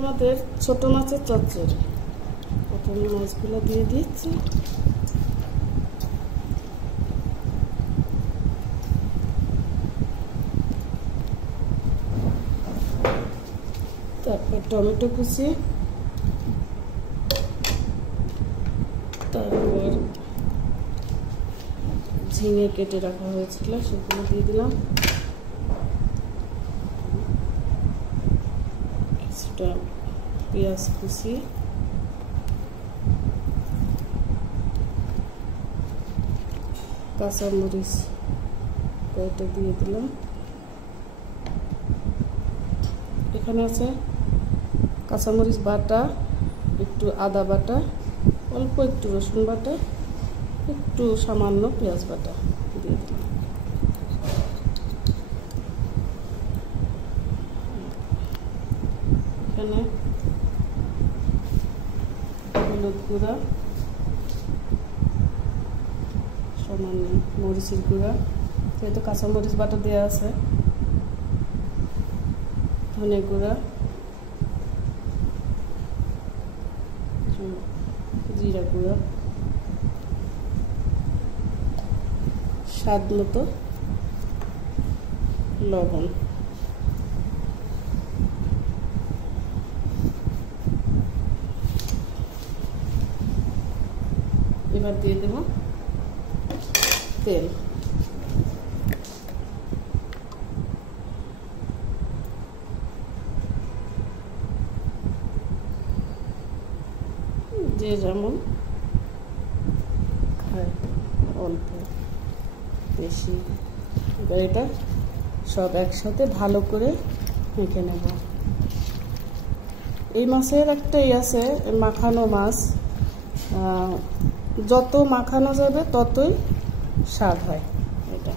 আমাদের ছোট মাছের চচ্চড়ি। প্রথমে মাছগুলো দিয়ে দিচ্ছি, তারপর টমেটো কুচি, তারপর ঝিঙে কেটে রাখা হয়েছিল সেগুলো দিয়ে দিলাম, কিছুটা পেঁয়াজ কুচি, কাঁচামরিচ কয়েকটা দিয়ে দিলাম। এখানে আছে কাঁচামরিচ বাটা, একটু আদা বাটা, অল্প একটু রসুন বাটা, একটু সামান্য পেঁয়াজ বাটা দিয়ে দিলাম। এখানে হলুদ গুঁড়া, সামান্য মরিচের গুঁড়া, যেহেতু কাঁচামরিচ বাটা দেওয়া আছে, ধনে গুঁড়া, জিরা গুঁড়া, স্বাদ মতো লবণ। এবার দিয়ে দেব তেল। যে যেমন খায়, অল্প বেশি। এবার এটা সব একসাথে ভালো করে মেখে নেব। এই মাছের একটাই আছে, মাখানো মাছ, যত মাখানো যাবে ততই স্বাদ হয় এটা।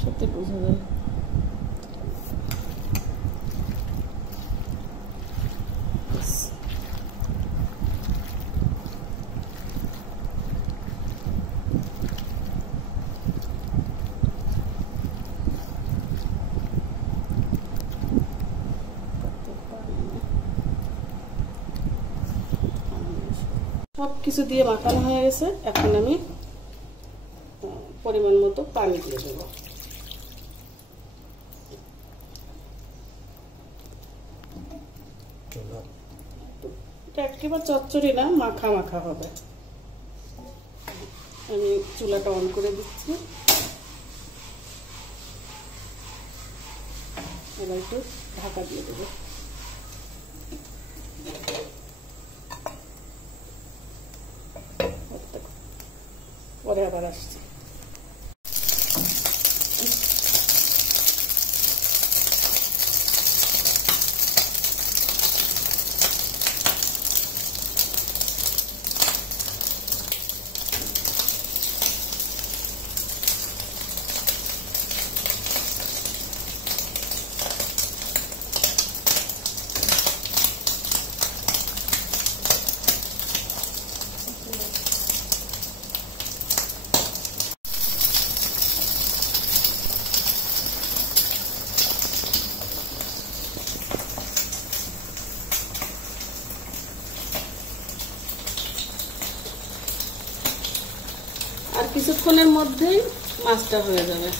সাথে বোঝা যায় সব কিছু দিয়ে মাখানো হয়ে গেছে। এখন আমি পরিমাণ মতো পানি দিয়ে দেবো। একেবারে চচ্চড়ি না, মাখা মাখা হবে। আমি চুলাটা অন করে দিচ্ছি। এবার একটু ঢাকা দিয়ে দেবো। পরে আবার আসছি। আর কিছুক্ষণের মধ্যেই মাছটা হয়ে যাবে।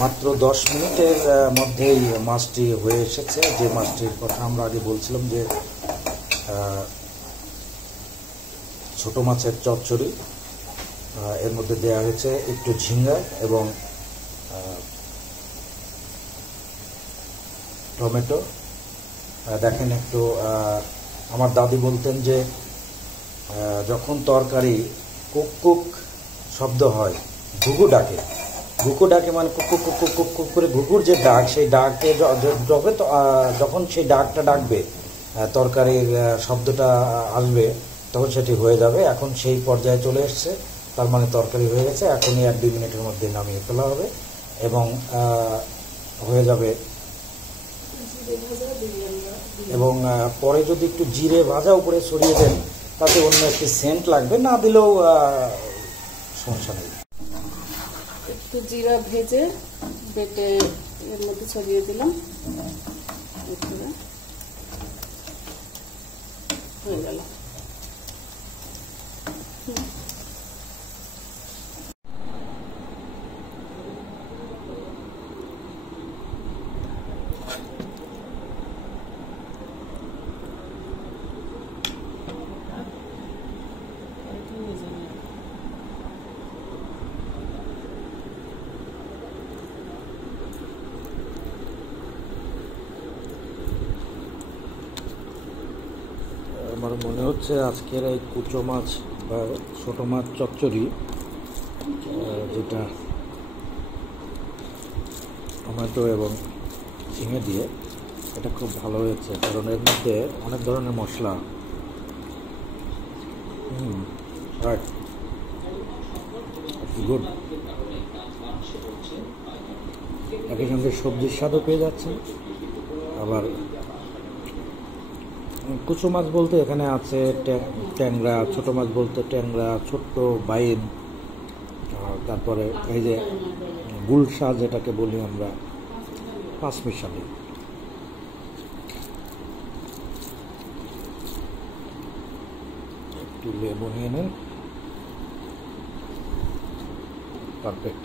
মাত্র 10 মিনিটের মধ্যেই মাছটি হয়ে এসেছে। যে মাছটির কথা আমরা আগে বলছিলাম যে ছোট মাছের চচ্চড়ি, এর মধ্যে দেওয়া হয়েছে একটু ঝিঙ্গা এবং টমেটো। দেখেন একটু, আমার দাদি বলতেন যে যখন তরকারি কুক কুক শব্দ হয়, ঘুঘু ডাকে, ঘুঘু ডাকে মানে cook cook cook cook cook করে ঘুঘুর যে ডাক, সেই ডাকে যখন সেই ডাকটা ডাকবে, তরকারির শব্দটা আসবে, তখন সেটি হয়ে যাবে। এখন সেই পর্যায়ে চলে এসছে, তার মানে তরকারি হয়ে গেছে। এখনই 1-2 মিনিটের মধ্যে নামিয়ে ফেলা হবে এবং হয়ে যাবে। এবং পরে যদি একটু জিরে ভাজা উপরে ছড়িয়ে দেন, তাতে অন্য একটি সেন্ট লাগবে, না দিলেও সমস্যা নেই। একটু জিরা ভেজে বেটে এর মধ্যে ছড়িয়ে দিলাম, হয়ে গেল। আমার মনে হচ্ছে আজকের এই কুচো মাছ বা ছোট মাছ চচ্চড়ি, যেটা টমেটো এবং ঝিঙে দিয়ে, এটা খুব ভালো হয়েছে, কারণ এর মধ্যে অনেক ধরনের মশলা। Right, good. একই সঙ্গে সবজির স্বাদও পেয়ে যাচ্ছেন। আবার কুচো মাছ বলতে এখানে আছে ট্যাংরা, ছোট মাছ বলতে ট্যাংরা, ছোট্ট বাইন, তারপরে এই যে গুলশা যেটাকে বলি আমরা, পাঁচমিশালি। একটু লেবু নিয়ে নেন, পারফেক্ট।